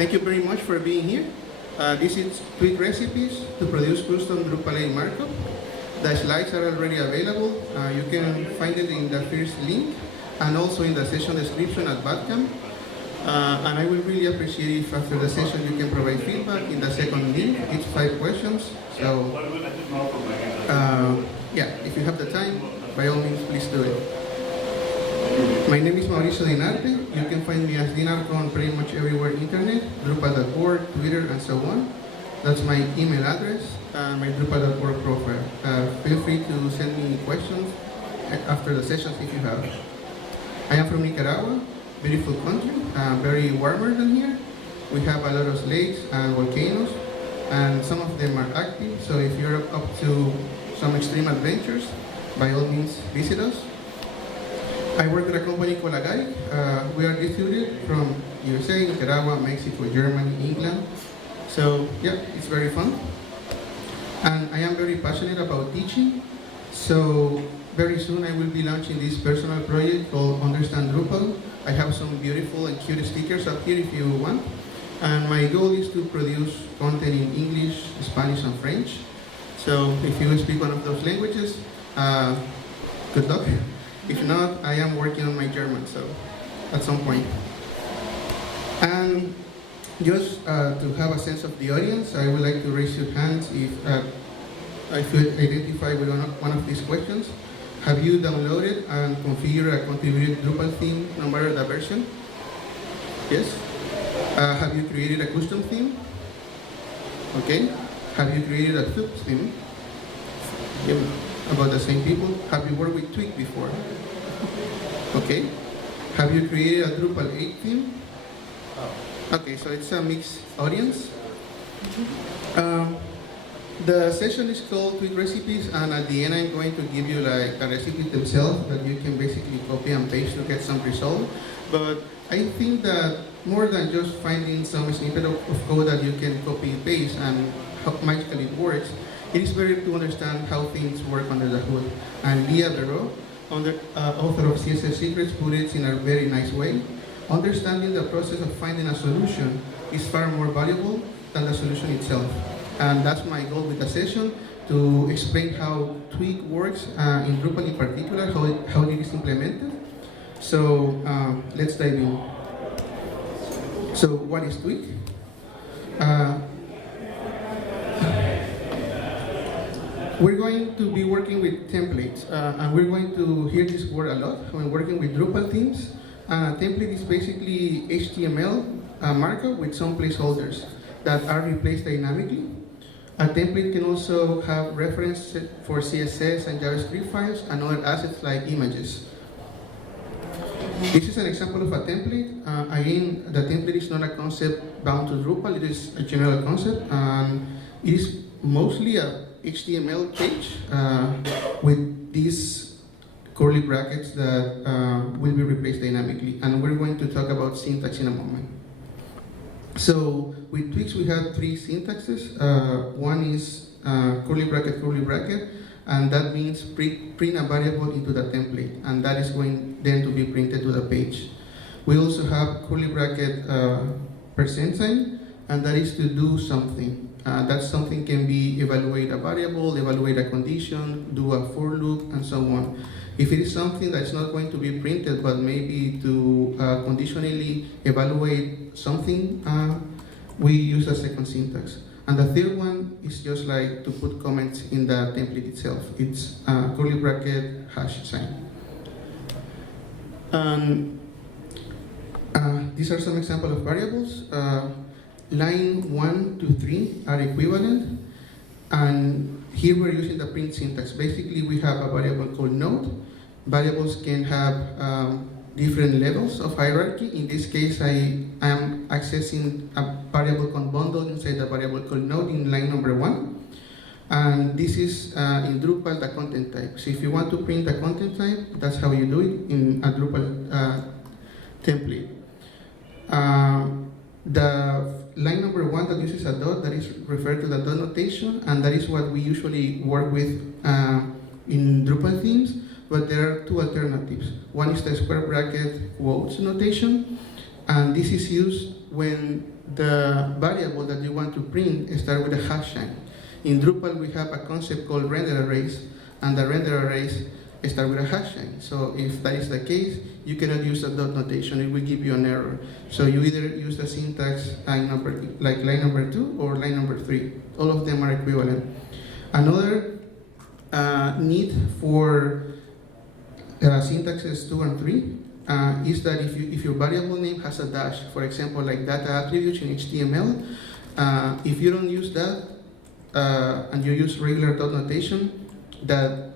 Thank you very much for being here. This is Twig Recipes to produce custom Drupal 8 markup. The slides are already available. You can find it in the first link and also in the session description at Bartik. And I will really appreciate if after the session you can provide feedback in the second link. It's 5 questions. So, if you have the time, by all means, please do it. My name is Mauricio Dinarte. You can find me as dinarcon pretty much everywhere internet, Drupal.org, Twitter, and so on. That's my email address and my Drupal.org profile. Feel free to send me questions after the sessions if you have. I am from Nicaragua, beautiful country, very warmer than here. We have a lot of lakes and volcanoes, and some of them are active, so if you're up to some extreme adventures, by all means visit us. I work at a company called Agaric. We are distributed from USA, Nicaragua, Mexico, Germany, England. So yeah, it's very fun. And I am very passionate about teaching. So very soon I will be launching this personal project called Understand Drupal. I have some beautiful and cute stickers up here if you want. And my goal is to produce content in English, Spanish, and French. So if you speak one of those languages, good luck. If not, I am working on my German, so at some point. And just to have a sense of the audience, I would like to raise your hands if you identify with one of these questions. Have you downloaded and configured a contributed Drupal theme, no matter the version? Yes? Have you created a custom theme? Okay. Have you created a subtheme? Yeah, about the same people. Have you worked with Twig before? Okay. Have you created a Drupal 8 theme? Okay, so it's a mixed audience. The session is called Twig Recipes, and at the end I'm going to give you like the recipes themselves that you can basically copy and paste to get some result. But I think that more than just finding some snippet of code that you can copy and paste and how magically it works, it is better to understand how things work under the hood. And Lea Verou, author of CSS Secrets, put it in a very nice way. Understanding the process of finding a solution is far more valuable than the solution itself. And that's my goal with the session, to explain how Twig works in Drupal in particular, how it is implemented. So let's dive in. So what is Twig? We're going to be working with templates, and we're going to hear this word a lot when working with Drupal themes. A template is basically HTML markup with some placeholders that are replaced dynamically. A template can also have references for CSS and JavaScript files and other assets like images. This is an example of a template. Again, the template is not a concept bound to Drupal, it is a general concept, and it is mostly a HTML page with these curly brackets that will be replaced dynamically. And we're going to talk about syntax in a moment. So with Twigs we have 3 syntaxes. One is curly bracket, and that means print a variable into the template, and that is going then to be printed to the page. We also have curly bracket %sign, and that is to do something. That something can be evaluate a variable, evaluate a condition, do a for loop, and so on. If it is something that's not going to be printed, but maybe to conditionally evaluate something, we use a second syntax. And the third one is just like to put comments in the template itself. It's curly bracket #sign. These are some examples of variables. Line 1 to 3 are equivalent, and here we're using the print syntax. Basically, we have a variable called node. Variables can have different levels of hierarchy. In this case, I am accessing a variable called bundle inside the variable called node in line number 1. And this is in Drupal the content type. So if you want to print the content type, that's how you do it in a Drupal template. The line number 1 that uses a dot, that is referred to the dot notation, and that is what we usually work with in Drupal themes, but there are 2 alternatives. One is the square bracket quotes notation, and this is used when the variable that you want to print starts with a hash sign. In Drupal, we have a concept called render arrays, and the render arrays start with a hash sign. So if that is the case, you cannot use a dot notation. It will give you an error. So you either use the syntax like line number 2 or line number 3. All of them are equivalent. Another need for syntaxes 2 and 3 is that if your variable name has a dash, for example, like data attributes in HTML, if you don't use that and you use regular dot notation, that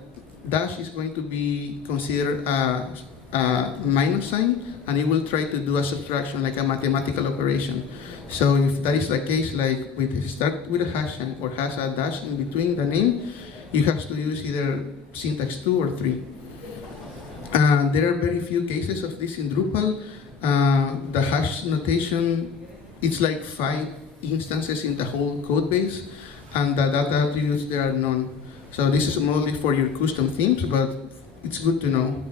dash is going to be considered a minus sign, and it will try to do a subtraction, like a mathematical operation. So if that is the case, like start with a hash sign or has a dash in between the name, you have to use either syntax 2 or 3. There are very few cases of this in Drupal. The hash notation, it's like 5 instances in the whole code base, and the data attributes, there are none. So this is mostly for your custom themes, but it's good to know.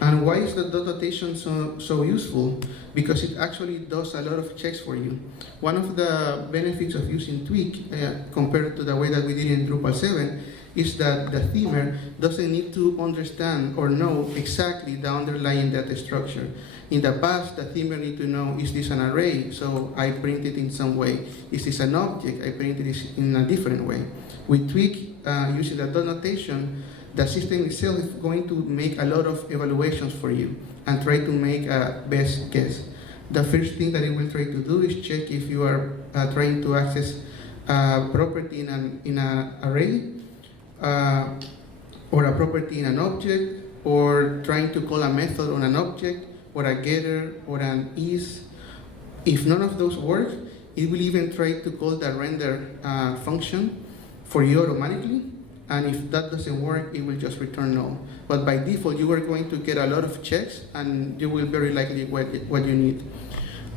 And why is the dot notation so useful? Because it actually does a lot of checks for you. One of the benefits of using Twig compared to the way that we did in Drupal 7 is that the themer doesn't need to understand or know exactly the underlying data structure. In the past, the themer need to know, is this an array? So I print it in some way. Is this an object? I print it in a different way. With Twig, using the dot notation, the system itself is going to make a lot of evaluations for you and try to make a best guess. The first thing that it will try to do is check if you are trying to access a property in an array, or a property in an object, or trying to call a method on an object, or a getter, or an is. If none of those work, it will even try to call the render function for you automatically, and if that doesn't work, it will just return null. But by default, you are going to get a lot of checks, and you will very likely get what you need.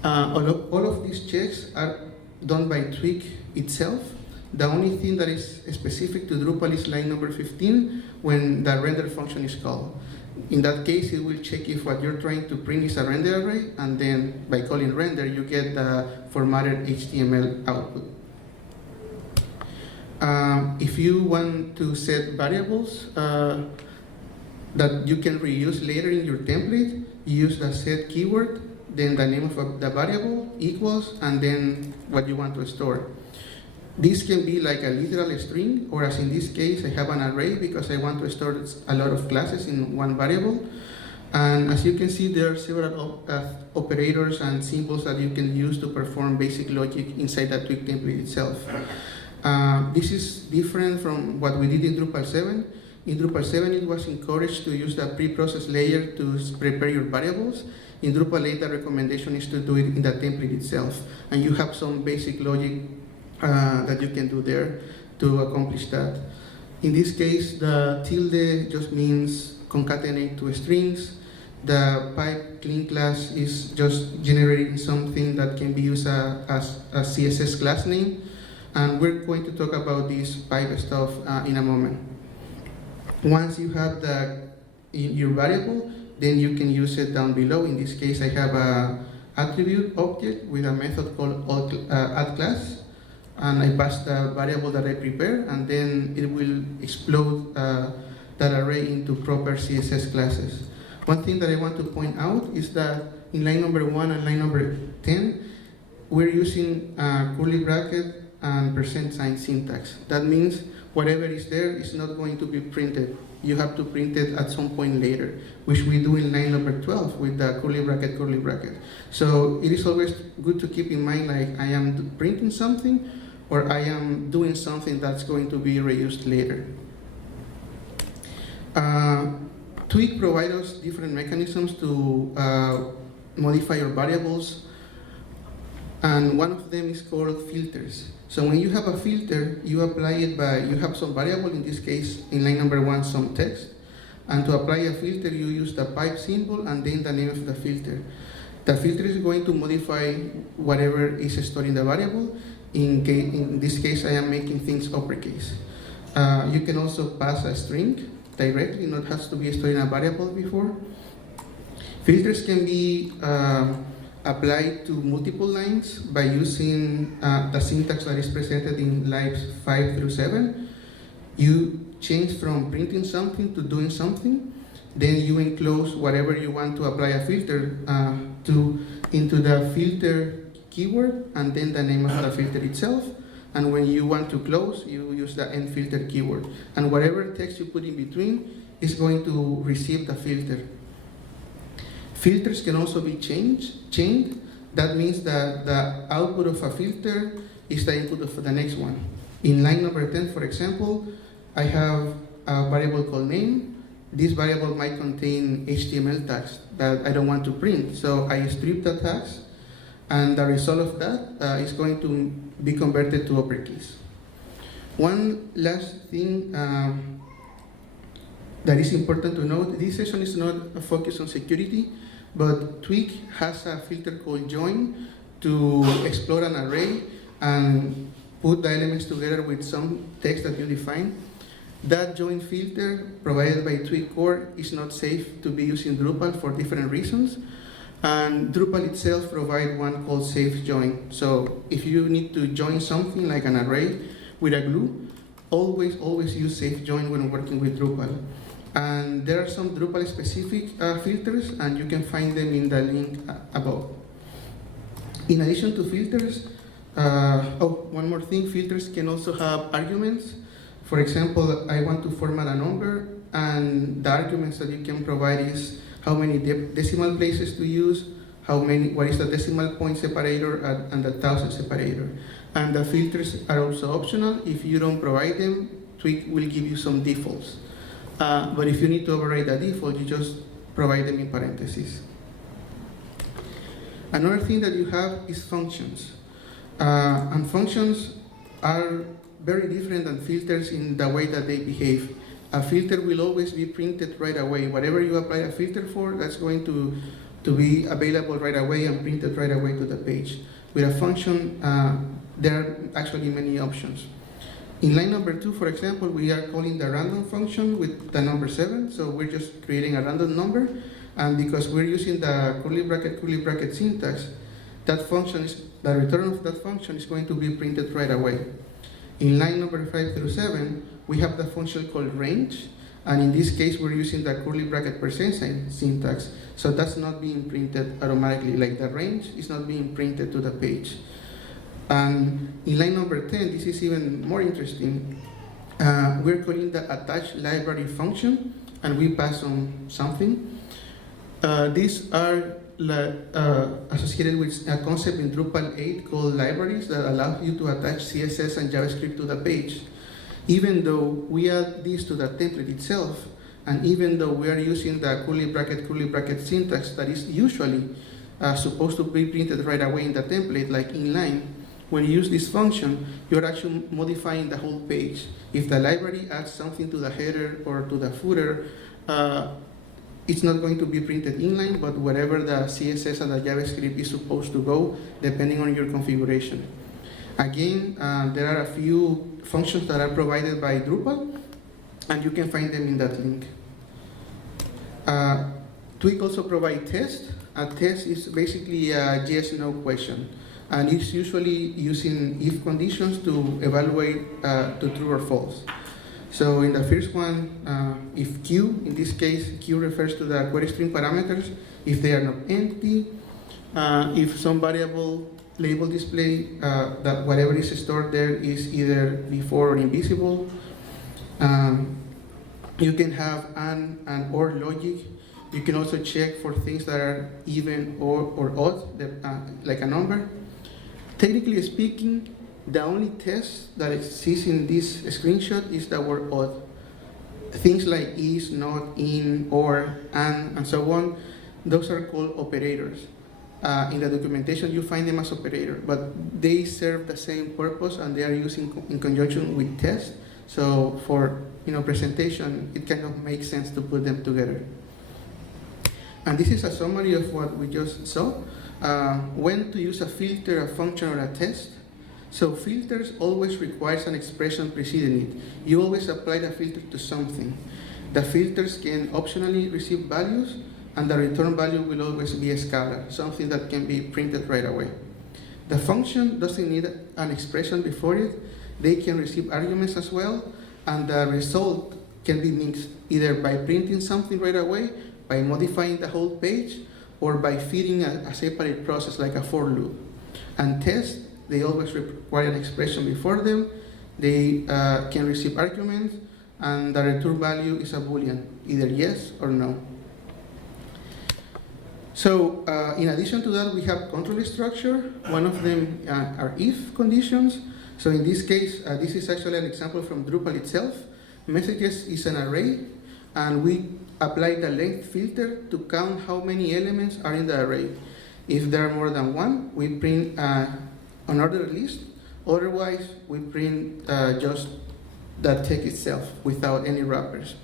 All of these checks are done by Twig itself. The only thing that is specific to Drupal is line number 15 when the render function is called. In that case, it will check if what you're trying to print is a render array, and then by calling render, you get the formatted HTML output. If you want to set variables that you can reuse later in your template, you use the set keyword, then the name of the variable equals, and then what you want to store. This can be like a literal string, or as in this case, I have an array because I want to store a lot of classes in one variable. And as you can see, there are several operators and symbols that you can use to perform basic logic inside the Twig template itself. This is different from what we did in Drupal 7. In Drupal 7, it was encouraged to use the pre-process layer to prepare your variables. In Drupal 8, the recommendation is to do it in the template itself. And you have some basic logic that you can do there to accomplish that. In this case, the tilde just means concatenate two strings. The pipe clean class is just generating something that can be used as a CSS class name. And we're going to talk about this pipe stuff in a moment. Once you have your variable, then you can use it down below. In this case, I have an attribute object with a method called add class. And I pass the variable that I prepare, and then it will explode that array into proper CSS classes. One thing that I want to point out is that in line number 1 and line number 10, we're using curly bracket and %sign syntax. That means whatever is there is not going to be printed. You have to print it at some point later, which we do in line number 12 with the curly bracket. So it is always good to keep in mind, like, I am printing something, or I am doing something that's going to be reused later. Twig provides us different mechanisms to modify your variables, and one of them is called filters. So when you have a filter, you apply it you have some variable, in this case, in line number 1, some text, and to apply a filter, you use the pipe symbol and then the name of the filter. The filter is going to modify whatever is stored in the variable. In this case, I am making things uppercase. You can also pass a string directly, not has to be stored in a variable before. Filters can be applied to multiple lines by using the syntax that is presented in lines 5 through 7. You change from printing something to doing something, then you enclose whatever you want to apply a filter into the filter keyword, and then the name of the filter itself. And when you want to close, you use the end filter keyword. And whatever text you put in between is going to receive the filter. Filters can also be chained. That means that the output of a filter is the input of the next one. In line number 10, for example, I have a variable called name. This variable might contain HTML tags that I don't want to print, so I strip the tags, and the result of that is going to be converted to uppercase. One last thing that is important to note: this session is not a focus on security, but Twig has a filter called join to explore an array and put the elements together with some text that you define. That join filter provided by Twig core is not safe to be used in Drupal for different reasons. And Drupal itself provides one called safe join. So if you need to join something like an array with a glue, always use safe join when working with Drupal. And there are some Drupal specific filters, and you can find them in the link above. In addition to filters, one more thing, filters can also have arguments. For example, I want to format a number, and the arguments that you can provide is how many decimal places to use, what is the decimal point separator and the thousand separator. And the filters are also optional. If you don't provide them, Twig will give you some defaults. But if you need to override the default, you just provide them in parentheses. Another thing that you have is functions. And functions are very different than filters in the way that they behave. A filter will always be printed right away. Whatever you apply a filter for, that's going to be available right away and printed right away to the page. With a function, there are actually many options. In line number 2, for example, we are calling the random function with the number 7, so we're just creating a random number, and because we're using the curly bracket syntax, that function the return of that function is going to be printed right away. In line number 5 through 7, we have the function called range, and in this case, we're using the curly bracket % syntax, so that's not being printed automatically, like the range is not being printed to the page. And in line number 10, this is even more interesting. We're calling the attach library function, and we pass on something. These are associated with a concept in Drupal 8 called libraries that allow you to attach CSS and JavaScript to the page. Even though we add this to the template itself, and even though we are using the curly bracket syntax that is usually supposed to be printed right away in the template, like inline, when you use this function, you're actually modifying the whole page. If the library adds something to the header or to the footer, it's not going to be printed inline, but wherever the CSS and the JavaScript is supposed to go, depending on your configuration. Again, there are a few functions that are provided by Drupal, and you can find them in that link. Twig also provides tests. A test is basically a yes/no question, and it's usually using if conditions to evaluate to true or false. So in the first one, if Q, in this case, Q refers to the query string parameters, if they are not empty, if some variable label display, that whatever is stored there is either before or invisible. You can have an or logic. You can also check for things that are even or odd, like a number. Technically speaking, the only test that exists in this screenshot is the word odd. Things like is, not, in, or, and so on, those are called operators. In the documentation, you find them as operator, but they serve the same purpose and they are used in conjunction with test. So for presentation, it kind of makes sense to put them together. And this is a summary of what we just saw. When to use a filter, a function, or a test. So filters always requires an expression preceding it. You always apply the filter to something. The filters can optionally receive values, and the return value will always be a scalar, something that can be printed right away. The function doesn't need an expression before it. They can receive arguments as well, and the result can be mixed, either by printing something right away, by modifying the whole page, or by feeding a separate process like a for loop. And test, they always require an expression before them. They can receive arguments, and the return value is a Boolean, either yes or no. So in addition to that, we have control structure. One of them are if conditions. So in this case, this is actually an example from Drupal itself. Messages is an array, and we apply the length filter to count how many elements are in the array. If there are more than one, we print an ordered list. Otherwise, we print just the text itself without any wrappers.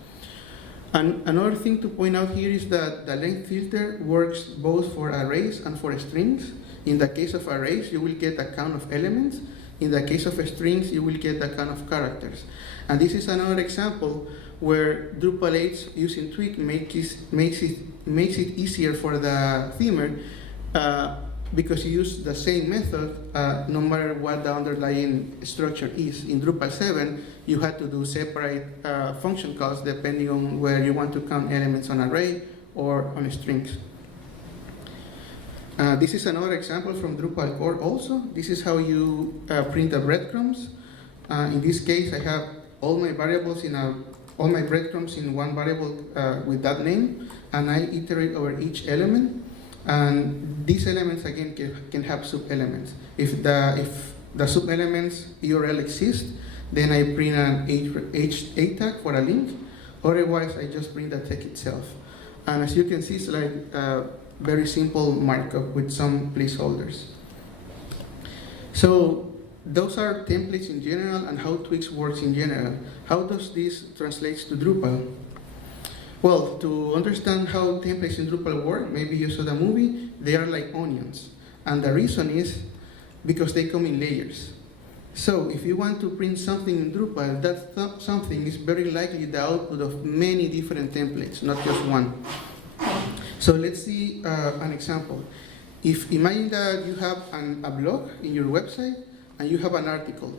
And another thing to point out here is that the length filter works both for arrays and for strings. In the case of arrays, you will get a count of elements. In the case of strings, you will get a count of characters. And this is another example where Drupal 8 using Twig makes it easier for the themer because you use the same method no matter what the underlying structure is. In Drupal 7, you had to do separate function calls depending on where you want to count elements on array or on strings. This is another example from Drupal core also. This is how you print the breadcrumbs. In this case, I have all my variables all my breadcrumbs in one variable with that name, and I iterate over each element. And these elements again can have sub-elements. If the sub-elements URL exists, then I print an H tag for a link. Otherwise, I just print the text itself. And as you can see, it's like very simple markup with some placeholders. So those are templates in general and how Twig works in general. How does this translate to Drupal? Well, to understand how templates in Drupal work, maybe you saw the movie, they are like onions. And the reason is because they come in layers. So if you want to print something in Drupal, that something is very likely the output of many different templates, not just one. So let's see an example. Imagine that you have a blog in your website and you have an article.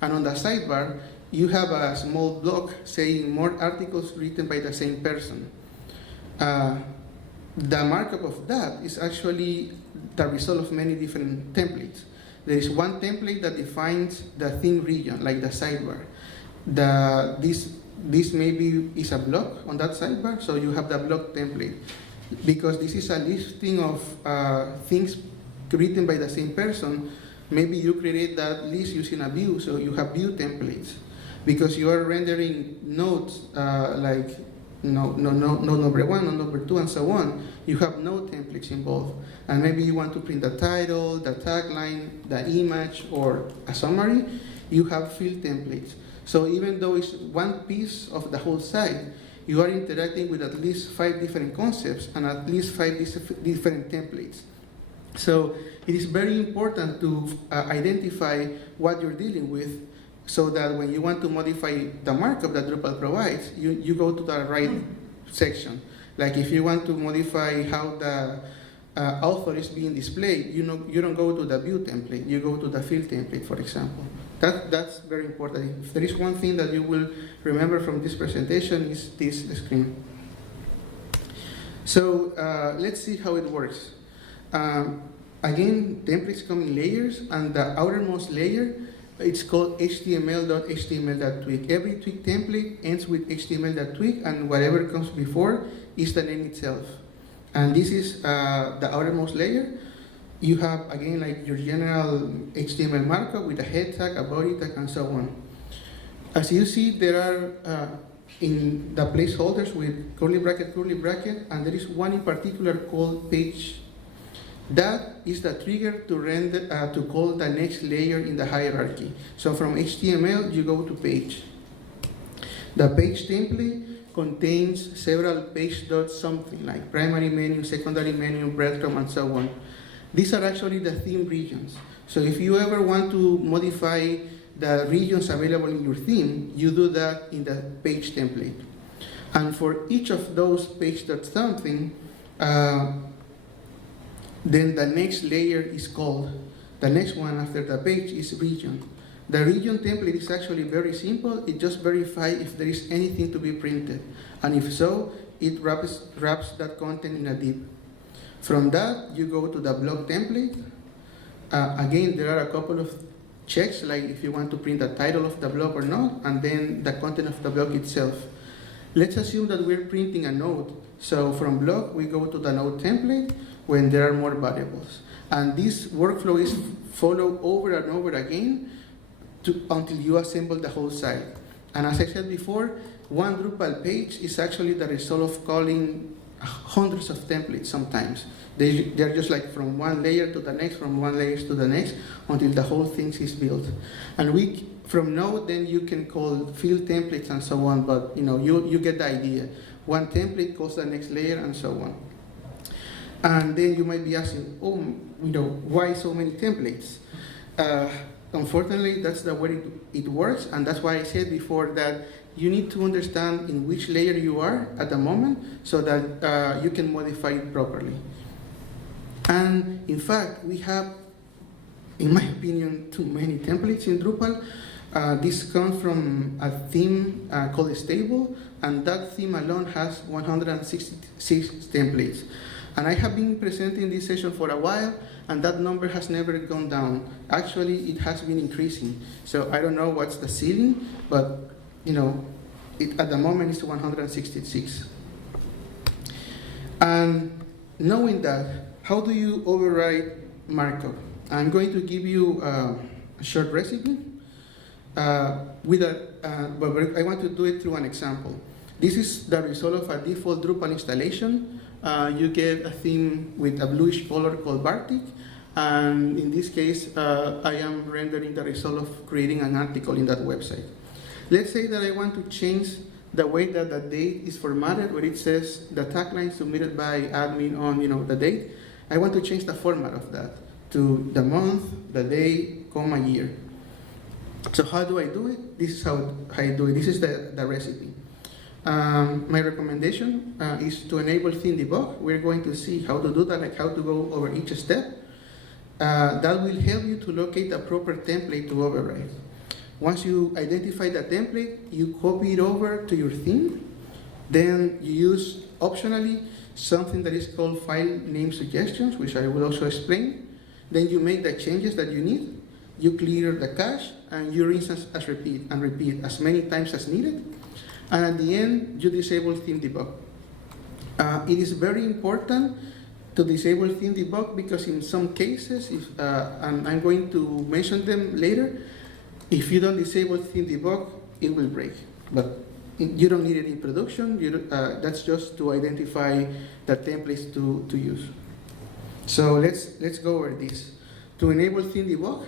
And on the sidebar, you have a small block saying more articles written by the same person. The markup of that is actually the result of many different templates. There is one template that defines the theme region, like the sidebar. This maybe is a block on that sidebar, so you have the block template. Because this is a listing of things written by the same person, maybe you create that list using a view, so you have view templates. Because you are rendering nodes like node number 1, node number 2, and so on, you have node templates involved. And maybe you want to print the title, the tagline, the image, or a summary, you have field templates. So even though it's one piece of the whole site, you are interacting with at least 5 different concepts and at least 5 different templates. So it is very important to identify what you're dealing with, so that when you want to modify the markup that Drupal provides, you go to the right section. Like if you want to modify how the author is being displayed, you don't go to the view template, you go to the field template, for example. That's very important. If there is one thing that you will remember from this presentation, is this screen. So let's see how it works. Again, templates come in layers, and the outermost layer, it's called html.html.twig. Every Twig template ends with html.twig, and whatever comes before is the name itself. And this is the outermost layer. You have, again, like your general HTML markup with a head tag, a body tag, and so on. As you see, there are in the placeholders with curly bracket, and there is one in particular called page. That is the trigger to render to call the next layer in the hierarchy. So from HTML, you go to page. The page template contains several page dots something like primary menu, secondary menu, breadcrumb, and so on. These are actually the theme regions. So if you ever want to modify the regions available in your theme, you do that in the page template. And for each of those page dot something, Then the next layer is called, the next one after the page is region. The region template is actually very simple. It just verifies if there is anything to be printed. And if so, it wraps that content in a div. From that, you go to the blog template. Again, there are a couple of checks, like if you want to print the title of the blog or not, and then the content of the blog itself. Let's assume that we're printing a node. So from blog, we go to the node template when there are more variables. And this workflow is followed over and over again until you assemble the whole site. And as I said before, one Drupal page is actually the result of calling hundreds of templates sometimes. They're just like from one layer to the next, from one layer to the next, until the whole thing is built. And from node, then you can call field templates and so on, but you get the idea. One template calls the next layer and so on. And then you might be asking, why so many templates? Unfortunately, that's the way it works, and that's why I said before that you need to understand in which layer you are at the moment so that you can modify it properly. And in fact, we have, in my opinion, too many templates in Drupal. This comes from a theme called Stable, and that theme alone has 166 templates. And I have been presenting this session for a while, and that number has never gone down. Actually, it has been increasing. So I don't know what's the ceiling, but at the moment it's 166. And knowing that, how do you override markup? I'm going to give you a short recipe but I want to do it through an example. This is the result of a default Drupal installation. You get a theme with a bluish color called Bartik, and in this case, I am rendering the result of creating an article in that website. Let's say that I want to change the way that the date is formatted, where it says the tagline submitted by admin on the date. I want to change the format of that to the month, the day, comma, year. So how do I do it? This is how I do it. This is the recipe. My recommendation is to enable theme debug. We're going to see how to do that, like how to go over each step. That will help you to locate the proper template to override. Once you identify the template, you copy it over to your theme. Then you use, optionally, something that is called file name suggestions, which I will also explain. Then you make the changes that you need. You clear the cache, and you instance as repeat as many times as needed. And at the end, you disable theme debug. It is very important to disable theme debug because in some cases, and I'm going to mention them later, if you don't disable theme debug, it will break. But you don't need it in production. That's just to identify the templates to use. So let's go over this. To enable theme debug,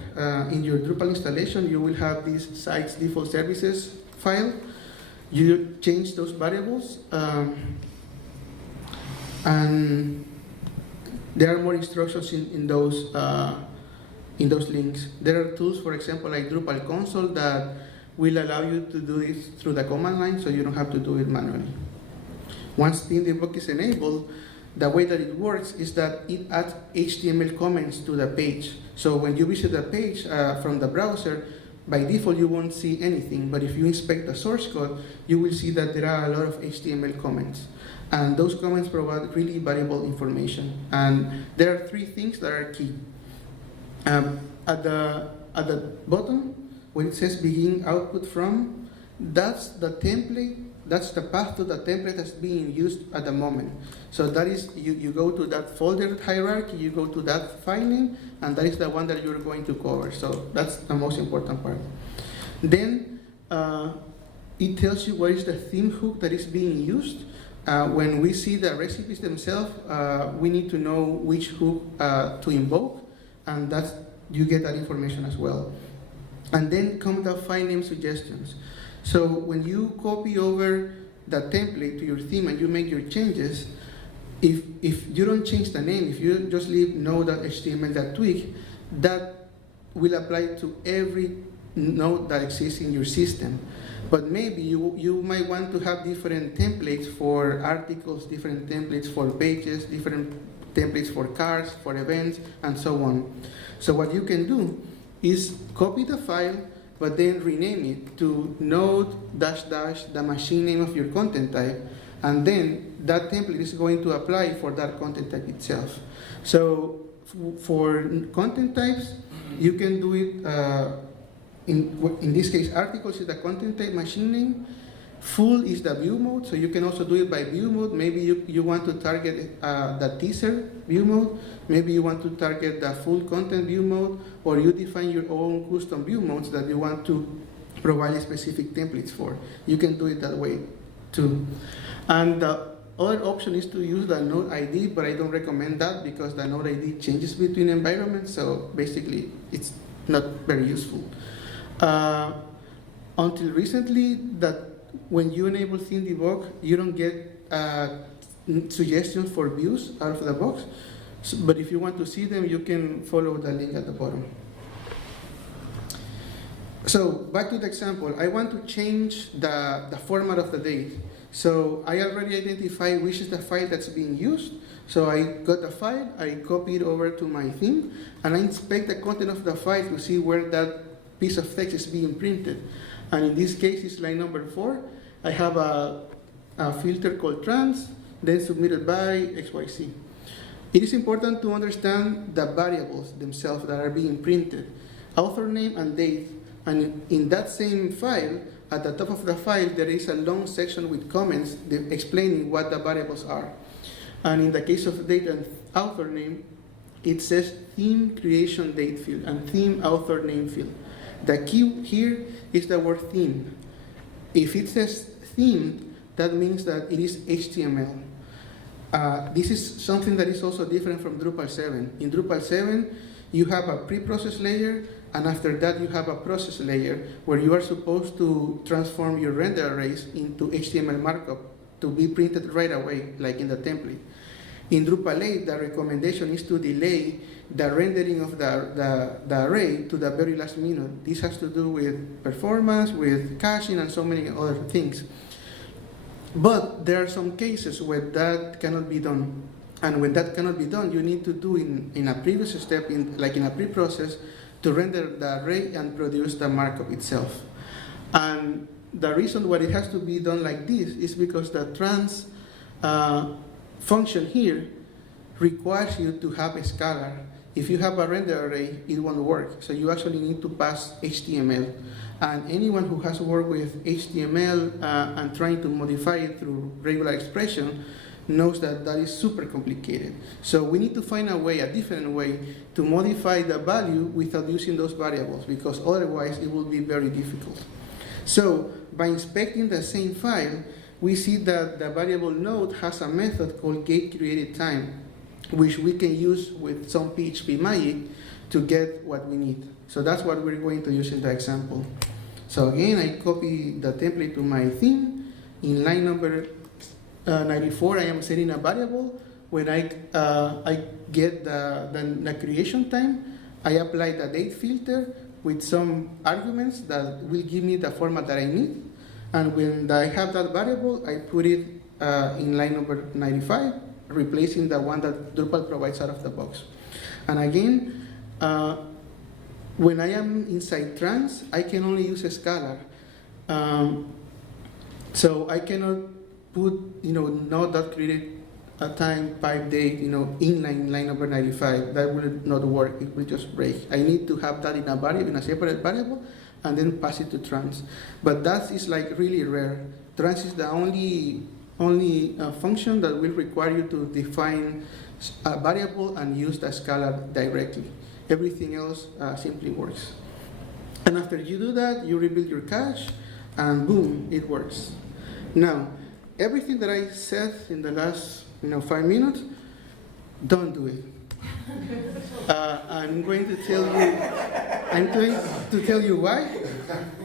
in your Drupal installation, you will have this site's default services file. You change those variables, and there are more instructions in those links. There are tools, for example, like Drupal console that will allow you to do this through the command line, so you don't have to do it manually. Once theme debug is enabled, the way that it works is that it adds HTML comments to the page. So when you visit the page from the browser, by default you won't see anything, but if you inspect the source code, you will see that there are a lot of HTML comments. And those comments provide really valuable information. And there are three things that are key. At the bottom, when it says begin output from, that's the template. That's the path to the template that's being used at the moment. So that is, you go to that folder hierarchy, you go to that file name, and that is the one that you're going to cover. So that's the most important part. Then it tells you what is the theme hook that is being used. When we see the recipes themselves, we need to know which hook to invoke, and you get that information as well. And then come the file name suggestions. So when you copy over the template to your theme and you make your changes, if you don't change the name, if you just leave node.html.twig, that will apply to every node that exists in your system. But maybe you might want to have different templates for articles, different templates for pages, different templates for cards, for events, and so on. So what you can do is copy the file, but then rename it to node -- the machine name of your content type, and then that template is going to apply for that content type itself. So for content types, you can do it, in this case, articles is the content type machine name, full is the view mode, so you can also do it by view mode. Maybe you want to target the teaser view mode, maybe you want to target the full content view mode, or you define your own custom view modes that you want to provide specific templates for. You can do it that way too. And the other option is to use the node ID, but I don't recommend that because the node ID changes between environments, so basically it's not very useful. Until recently, that when you enable theme debug, you don't get suggestions for views out of the box, but if you want to see them, you can follow the link at the bottom. So back to the example, I want to change the format of the date. So I already identified which is the file that's being used. So I got the file, I copy it over to my theme, and I inspect the content of the file to see where that piece of text is being printed. And in this case, it's line number 4. I have a filter called trans, then submitted by XYZ. It is important to understand the variables themselves that are being printed, author name and date. And in that same file, at the top of the file, there is a long section with comments explaining what the variables are. And in the case of date and author name, it says theme creation date field and theme author name field. The key here is the word theme. If it says theme, that means that it is HTML. This is something that is also different from Drupal 7. In Drupal 7, you have a pre-process layer, and after that you have a process layer where you are supposed to transform your render arrays into HTML markup to be printed right away, like in the template. In Drupal 8, the recommendation is to delay the rendering of the array to the very last minute. This has to do with performance, with caching, and so many other things. But there are some cases where that cannot be done. And when that cannot be done, you need to do in a previous step, like in a pre-process, to render the array and produce the markup itself. And the reason why it has to be done like this is because the trans function here requires you to have a scalar. If you have a render array, it won't work. So you actually need to pass HTML. And anyone who has worked with HTML and trying to modify it through regular expression knows that that is super complicated. So we need to find a way, a different way, to modify the value without using those variables, because otherwise it will be very difficult. So by inspecting the same file, we see that the variable node has a method called getCreatedTime, which we can use with some PHP magic to get what we need. So that's what we're going to use in the example. So again, I copy the template to my theme. In line number 94, I am setting a variable. When I get the creation time, I apply the date filter with some arguments that will give me the format that I need. And when I have that variable, I put it in line number 95, replacing the one that Drupal provides out of the box. And again, when I am inside trans, I can only use a scalar. So I cannot put, node.created a time, pipe date, in line number 95. That will not work. It will just break. I need to have that in a variable, in a separate variable, and then pass it to trans. But that is like really rare. Trans is the only function that will require you to define a variable and use the scalar directly. Everything else simply works. And after you do that, you rebuild your cache, and boom, it works. Now, everything that I said in the last 5 minutes, don't do it. I'm going to tell you why.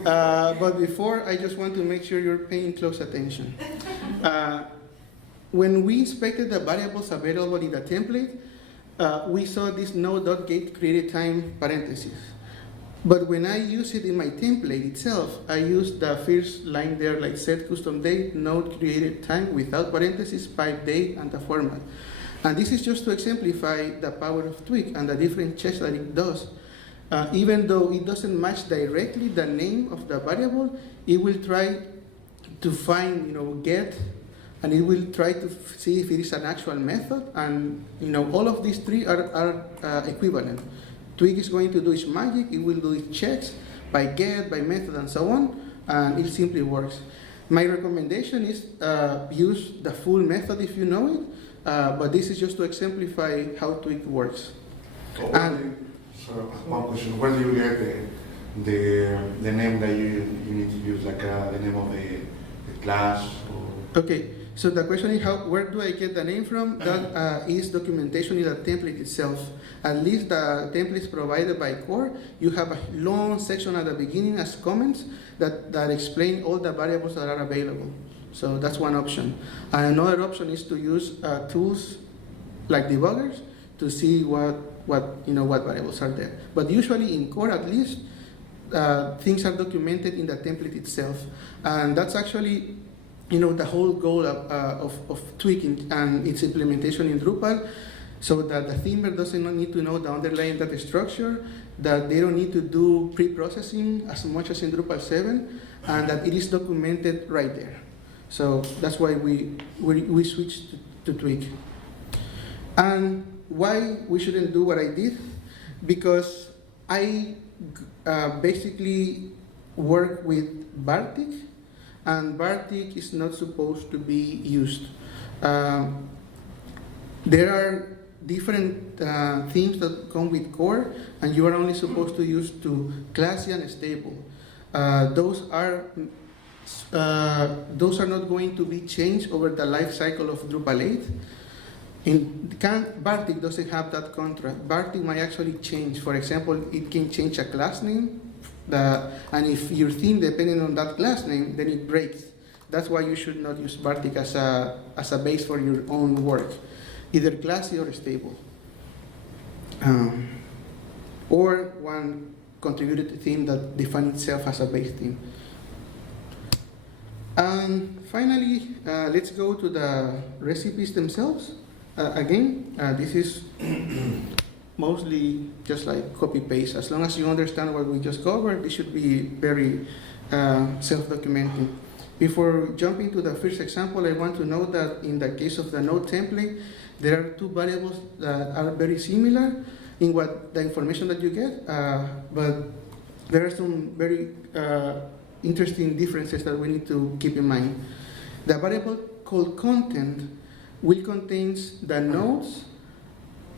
But before, I just want to make sure you're paying close attention. When we inspected the variables available in the template, we saw this node.getCreatedTime parentheses. But when I use it in my template itself, I use the first line there, like set custom date, node created time without parentheses, pipe date, and the format. And this is just to exemplify the power of Twig and the different checks that it does. Even though it doesn't match directly the name of the variable, it will try to find, get, and it will try to see if it is an actual method. And all of these three are equivalent. Twig is going to do its magic. It will do its checks by get, by method, and so on, and it simply works. My recommendation is use the full method if you know it, but this is just to exemplify how Twig works. So one question: where do you get the name that you need to use, like the name of the class? Or... Okay. So the question is, where do I get the name from? That is documentation in the template itself. At least the templates provided by core, you have a long section at the beginning as comments that explain all the variables that are available. So that's one option. And another option is to use tools like debuggers to see what variables are there. But usually in core, at least, things are documented in the template itself, and that's actually the whole goal of Twig and its implementation in Drupal, so that the themer doesn't need to know the underlying data structure, that they don't need to do pre-processing as much as in Drupal 7, and that it is documented right there. So that's why we switched to Twig. And why we shouldn't do what I did? Because I basically work with Bartik, and Bartik is not supposed to be used. There are different themes that come with core, and you are only supposed to use to classy and stable. Those are not going to be changed over the life cycle of Drupal 8. Bartik doesn't have that contract. Bartik might actually change. For example, it can change a class name, and if your theme depending on that class name, then it breaks. That's why you should not use Bartik as a base for your own work, either classy or stable. Or one contributed theme that defines itself as a base theme. And finally, let's go to the recipes themselves. Again, this is mostly just like copy-paste. As long as you understand what we just covered, this should be very self-documenting. Before jumping to the first example, I want to note that in the case of the node template, there are two variables that are very similar in what the information that you get, but there are some very interesting differences that we need to keep in mind. The variable called content will contain the nodes,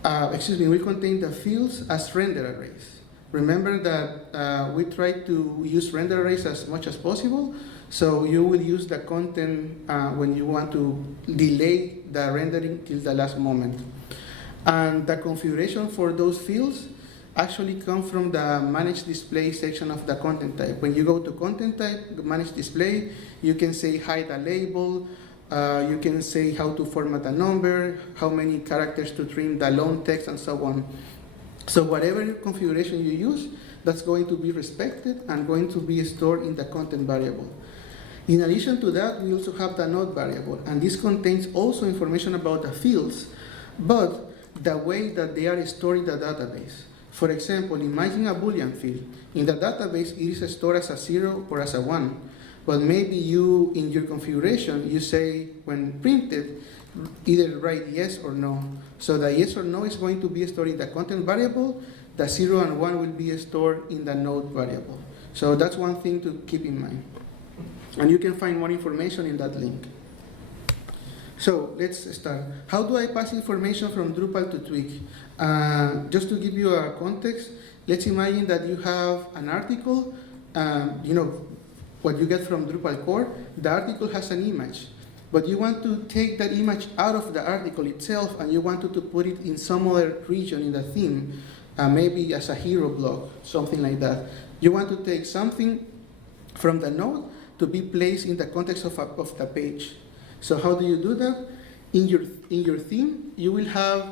will contain the fields as render arrays. Remember that we try to use render arrays as much as possible, so you will use the content when you want to delay the rendering till the last moment. And the configuration for those fields actually come from the manage display section of the content type. When you go to content type, manage display, you can say hide a label, you can say how to format a number, how many characters to trim the long text, and so on. So whatever configuration you use, that's going to be respected and going to be stored in the content variable. In addition to that, we also have the node variable, and this contains also information about the fields, but the way that they are stored in the database. For example, imagine a Boolean field. In the database, it is stored as a 0 or as a 1. But maybe you, in your configuration, you say, when printed, either write yes or no. So the yes or no is going to be stored in the content variable. The 0 and 1 will be stored in the node variable. So that's one thing to keep in mind. And you can find more information in that link. So let's start. How do I pass information from Drupal to Twig? Just to give you a context, let's imagine that you have an article, what you get from Drupal core, the article has an image, but you want to take that image out of the article itself and you want to put it in some other region in the theme, maybe as a hero block, something like that. You want to take something from the node to be placed in the context of the page. So how do you do that? In your theme, you will have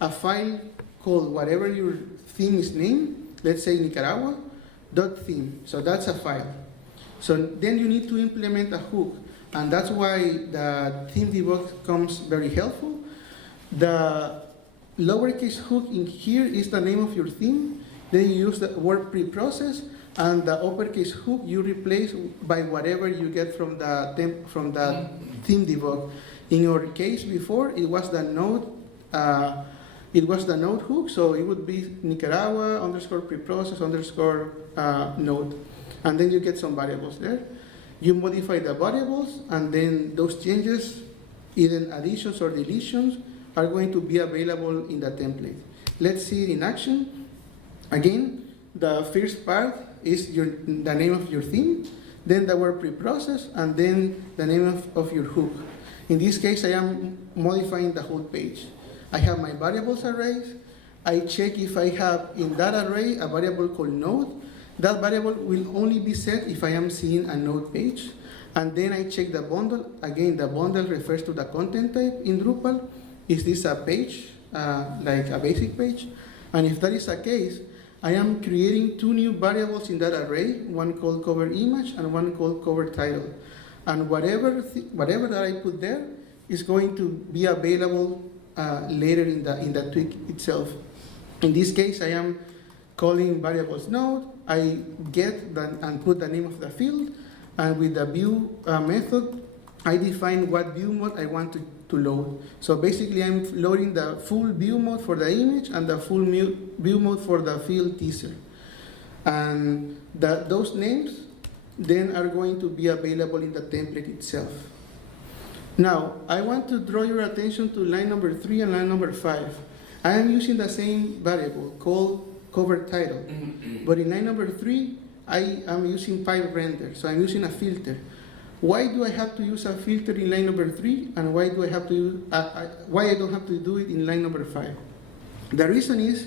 a file called whatever your theme is named, let's say Nicaragua, .theme. So that's a file. So then you need to implement a hook, and that's why the theme debug comes very helpful. The lowercase hook in here is the name of your theme. Then you use the word preprocess, and the uppercase hook you replace by whatever you get from the theme debug. In your case before, it was the node. It was the node hook, so it would be Nicaragua underscore preprocess underscore node, and then you get some variables there. You modify the variables, and then those changes, either additions or deletions, are going to be available in the template. Let's see it in action. Again, the first part is the name of your theme, then the word preprocess, and then the name of your hook. In this case, I am modifying the whole page. I have my variables arrays. I check if I have in that array a variable called node. That variable will only be set if I am seeing a node page. And then I check the bundle. Again, the bundle refers to the content type in Drupal. Is this a page, like a basic page? And if that is the case, I am creating two new variables in that array, one called cover image and one called cover title. And whatever that I put there is going to be available later in the Twig itself. In this case, I am calling variables node. I get and put the name of the field, and with the view method, I define what view mode I want to load. So basically, I'm loading the full view mode for the image and the full view mode for the field teaser. And those names then are going to be available in the template itself. Now, I want to draw your attention to line number 3 and line number 5. I am using the same variable called cover title, but in line number 3, I am using pipe render, so I'm using a filter. Why do I have to use a filter in line number 3, and why do I have to use, why I don't have to do it in line number 5? The reason is,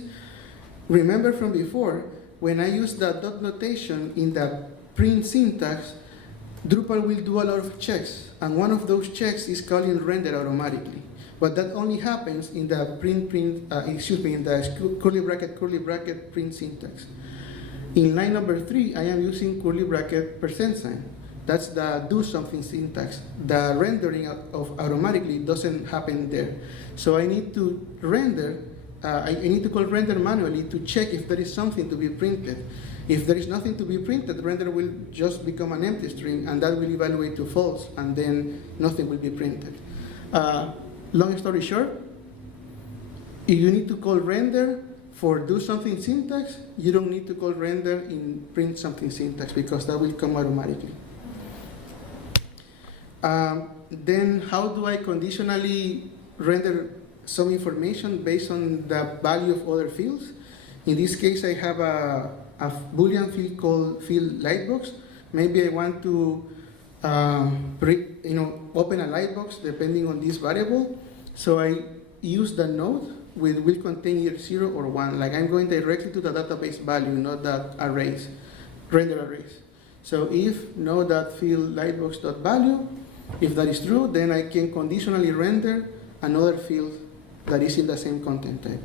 remember from before, when I use the dot notation in the print syntax, Drupal will do a lot of checks, and one of those checks is calling render automatically. But that only happens in the in the curly bracket print syntax. In line number 3, I am using curly bracket %. That's the do something syntax. The rendering of automatically doesn't happen there. So I need to render, I need to call render manually to check if there is something to be printed. If there is nothing to be printed, render will just become an empty string, and that will evaluate to false, and then nothing will be printed. Long story short, if you need to call render for do something syntax, you don't need to call render in print something syntax, because that will come automatically. Then how do I conditionally render some information based on the value of other fields? In this case, I have a Boolean field called field lightbox. Maybe I want to open a lightbox depending on this variable. So I use the node with will contain either 0 or 1. Like I'm going directly to the database value, not the arrays, render arrays. So if node.field lightbox.value, if that is true, then I can conditionally render another field that is in the same content type.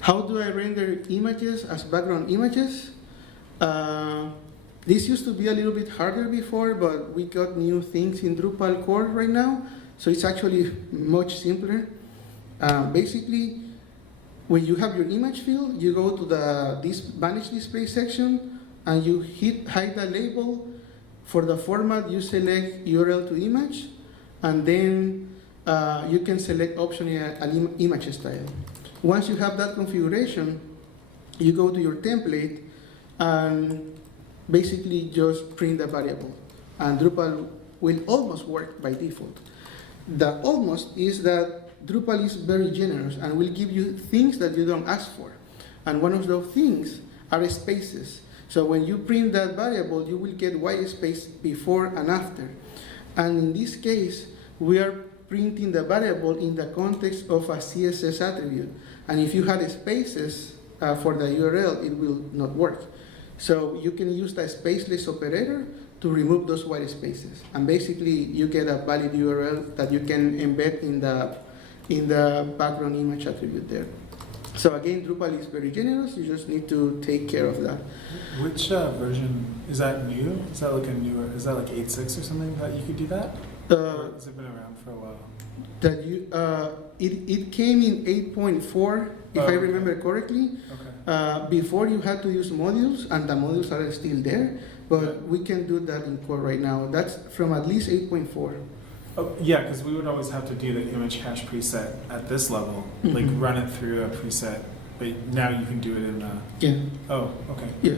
How do I render images as background images? This used to be a little bit harder before, but we got new things in Drupal core right now, so it's actually much simpler. Basically, when you have your image field, you go to this manage display section, and you hide the label. For the format, you select URL to image, and then you can select optionally an image style. Once you have that configuration, you go to your template and basically just print the variable. And Drupal will almost work by default. The almost is that Drupal is very generous and will give you things that you don't ask for. And one of those things are spaces. So when you print that variable, you will get white space before and after. And in this case, we are printing the variable in the context of a CSS attribute. And if you had spaces for the URL, it will not work. So you can use the spaceless operator to remove those white spaces. And basically, you get a valid URL that you can embed in the background image attribute there. So again, Drupal is very generous. You just need to take care of that. Which version is that new? Is that like a newer? Is that like 8.6 or something that you could do that? Or has it been around for a while? That you it came in 8.4 if I remember correctly. Okay. Before you had to use modules, and the modules are still there, but we can do that in core right now. That's from at least 8.4. Oh, yeah, because we would always have to do the image hash preset at this level, like run it through a preset, but now you can do it in the... Yeah. Oh, okay. Yeah.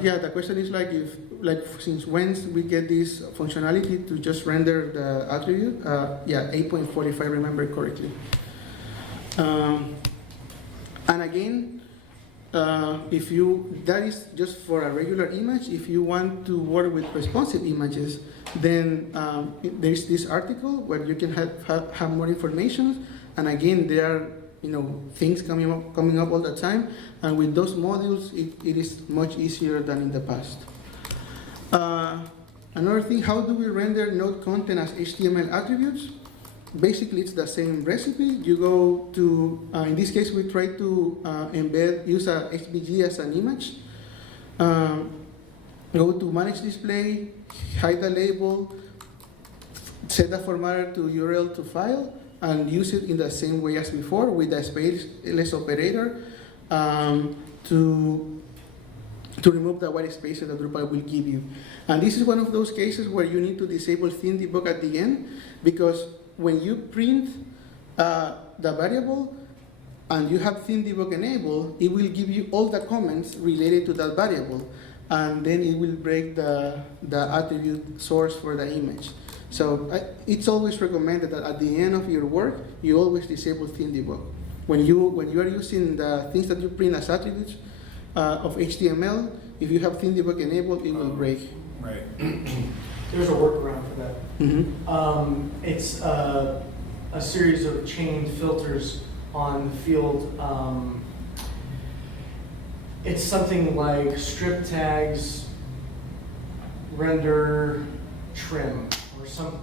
Yeah, the question is like if, like since when we get this functionality to just render the attribute? Yeah, 8.4 if I remember correctly. And again, if you, that is just for a regular image. If you want to work with responsive images, then there's this article where you can have more information. And again, there are things coming up all the time. And with those modules, it is much easier than in the past. Another thing, how do we render node content as HTML attributes? Basically, it's the same recipe. You go to, in this case, we try to use a HBG as an image. Go to manage display, hide the label, set the formatter to URL to file, and use it in the same way as before with the spaceless operator to remove the white spaces that Drupal will give you. And this is one of those cases where you need to disable theme debug at the end, because when you print the variable and you have theme debug enabled, it will give you all the comments related to that variable, and then it will break the attribute source for the image. So it's always recommended that at the end of your work, you always disable theme debug. When you are using the things that you print as attributes of HTML, if you have theme debug enabled, it will break. Right. There's a workaround for that. Mm-hmm. It's a series of chained filters on the field. It's something like strip tags, render, trim, or some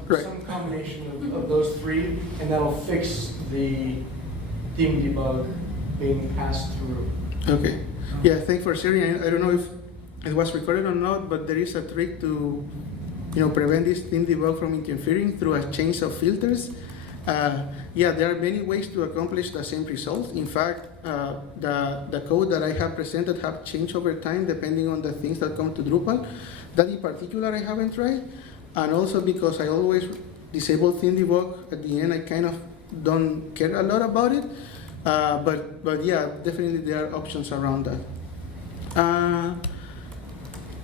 combination of those three, and that'll fix the theme debug being passed through. Okay. Yeah, thanks for sharing. I don't know if it was recorded or not, but there is a trick to prevent this theme debug from interfering through a chain of filters. Yeah, there are many ways to accomplish the same result. In fact, the code that I have presented have changed over time depending on the things that come to Drupal. That in particular I haven't tried, and also because I always disable theme debug at the end, I kind of don't care a lot about it. But yeah, definitely there are options around that.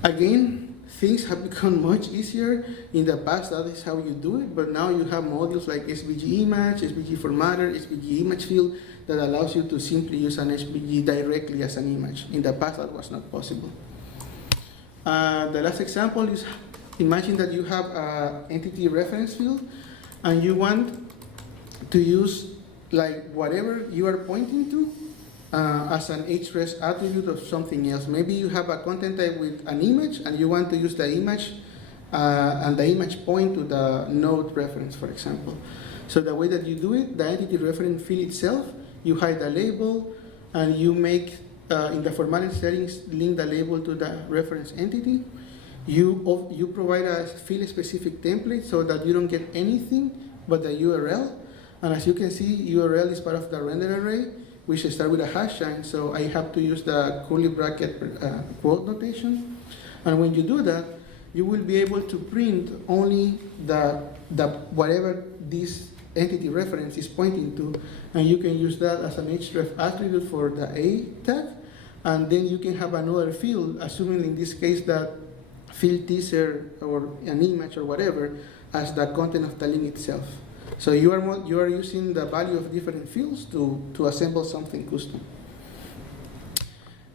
Again, things have become much easier. In the past, that is how you do it, but now you have modules like SVG image, SVG formatter, SVG image field that allows you to simply use an SVG directly as an image. In the past, that was not possible. The last example is, imagine that you have an entity reference field and you want to use like whatever you are pointing to as an href attribute of something else. Maybe you have a content type with an image and you want to use the image and the image point to the node reference, for example. So the way that you do it, the entity reference field itself, you hide the label and you make, in the formatting settings, link the label to the reference entity. You provide a field-specific template so that you don't get anything but the URL. And as you can see, URL is part of the render array, which starts with a hash sign, so I have to use the curly bracket quote notation. And when you do that, you will be able to print only the whatever this entity reference is pointing to, and you can use that as an href attribute for the A tag, and then you can have another field, assuming in this case that field teaser or an image or whatever as the content of the link itself. So you are using the value of different fields to assemble something custom.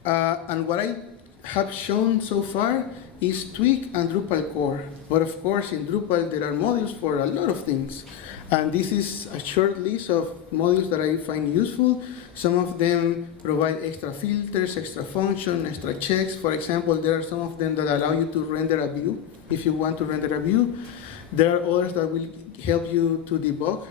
And what I have shown so far is Twig and Drupal core. But of course, in Drupal, there are modules for a lot of things. And this is a short list of modules that I find useful. Some of them provide extra filters, extra functions, extra checks. For example, there are some of them that allow you to render a view if you want to render a view. There are others that will help you to debug.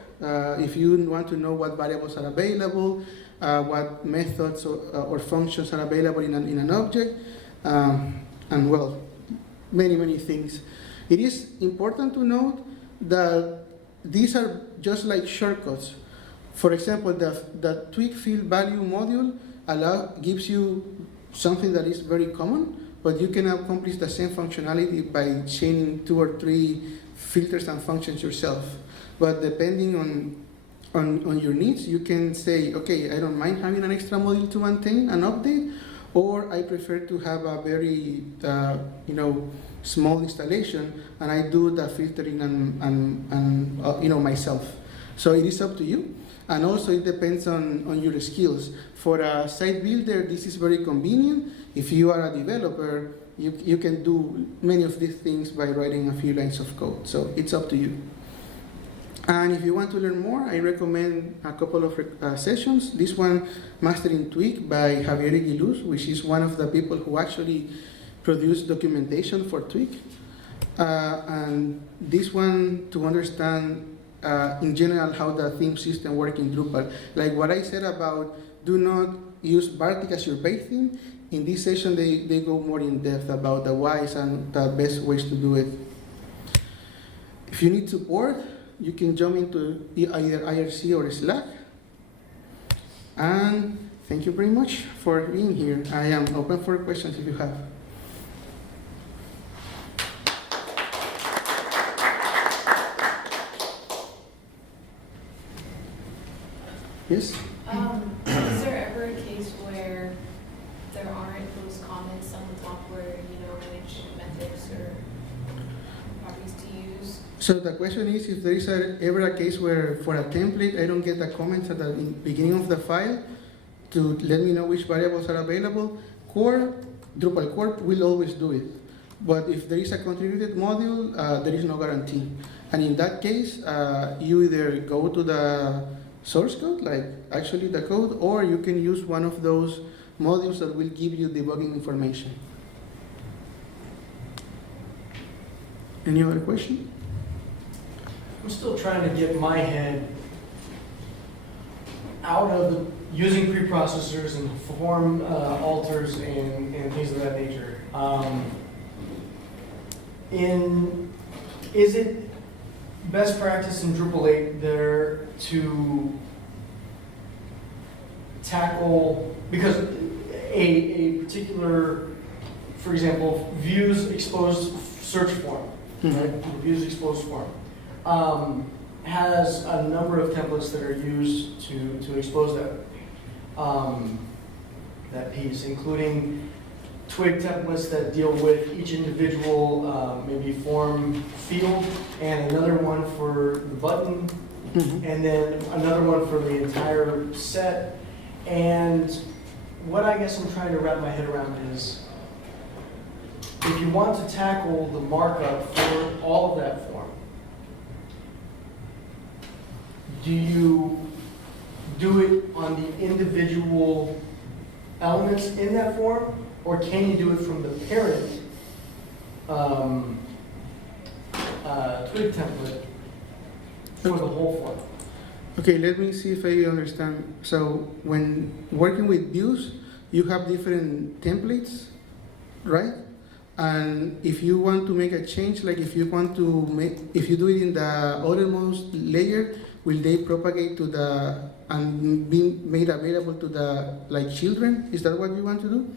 If you want to know what variables are available, what methods or functions are available in an object, and well, many things. It is important to note that these are just like shortcuts. For example, the Twig field value module gives you something that is very common, but you can accomplish the same functionality by chaining 2 or 3 filters and functions yourself. But depending on your needs, you can say, okay, I don't mind having an extra module to maintain and update, or I prefer to have a very small installation, and I do the filtering and myself. So it is up to you. And also it depends on your skills. For a site builder, this is very convenient. If you are a developer, you can do many of these things by writing a few lines of code. So it's up to you. And if you want to learn more, I recommend a couple of sessions. This one, Mastering Twig by Javier Aguiluz, which is one of the people who actually produced documentation for Twig. And this one to understand in general how the theme system works in Drupal. Like what I said about do not use Bartik as your base theme, in this session they go more in depth about the whys and the best ways to do it. If you need support, you can jump into either IRC or Slack. And thank you very much for being here. I am open for questions if you have. Yes? Is there ever a case where there aren't those comments on the top where you know which methods or properties to use? So the question is if there is ever a case where for a template I don't get the comments at the beginning of the file to let me know which variables are available. Drupal core will always do it. But if there is a contributed module, there is no guarantee. And in that case, you either go to the source code, like actually the code, or you can use one of those modules that will give you debugging information. Any other question? I'm still trying to get my head out of using preprocessors and form alters and things of that nature. Is it best practice in Drupal 8 there to tackle, because a particular, for example, views exposed search form, right? The views exposed form has a number of templates that are used to expose that piece, including Twig templates that deal with each individual maybe form field, and another one for the button, and then another one for the entire set. And what I guess I'm trying to wrap my head around is, if you want to tackle the markup for all of that form, do you do it on the individual elements in that form, or can you do it from the parent Twig template for the whole form? Okay, let me see if I understand. So when working with views, you have different templates, right? And if you want to make a change, like if you want to if you do it in the outermost layer, will they propagate to and be made available to the children? Is that what you want to do?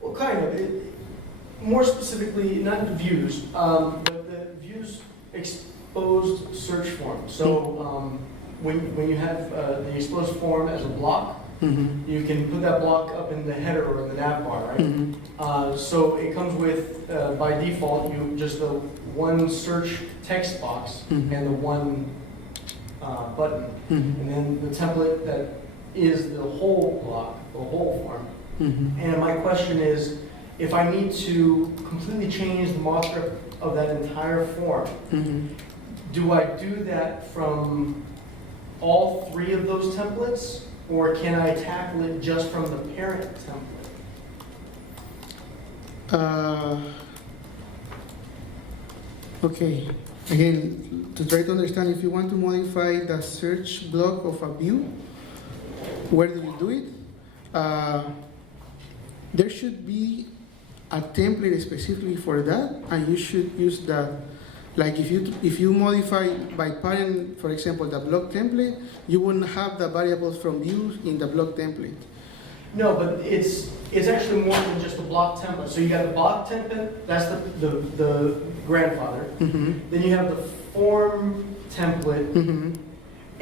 Well, kind of. More specifically, not the views, but the views exposed search form. So when you have the exposed form as a block, you can put that block up in the header or in the nav bar, right? So it comes with, by default, just the one search text box and the one button. And then the template that is the whole block, the whole form. And my question is, if I need to completely change the markup of that entire form, do I do that from all three of those templates, or can I tackle it just from the parent template? Okay, again, to try to understand, if you want to modify the search block of a view, Where do you do it? There should be a template specifically for that, and you should use that. Like if you modify by parent, for example, the block template, you wouldn't have the variables from views in the block template. No, but it's actually more than just a block template. So you got the block template, that's the grandfather. Mm-hmm. Then you have the form template, Mm-hmm.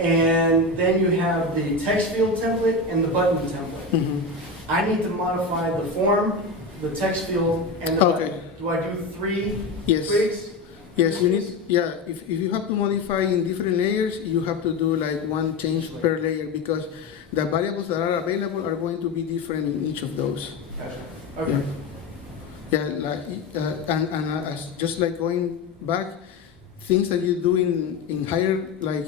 and then you have the text field template and the button template. Mm-hmm. I need to modify the form, the text field, and the Okay. button. Do I do 3 Yes. twigs? Yes, you need, yeah, if you have to modify in different layers, you have to do like one change per layer because the variables that are available are going to be different in each of those. Gotcha. Okay. Yeah, like, as just like going back, things that you do in higher, like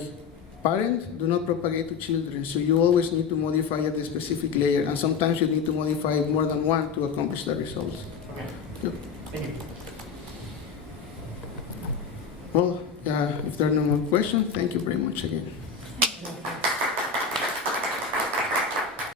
parent, do not propagate to children. So you always need to modify at the specific layer, and sometimes you need to modify more than one to accomplish the results. Okay. Yep. Thank you. Well, if there are no more questions, thank you very much again.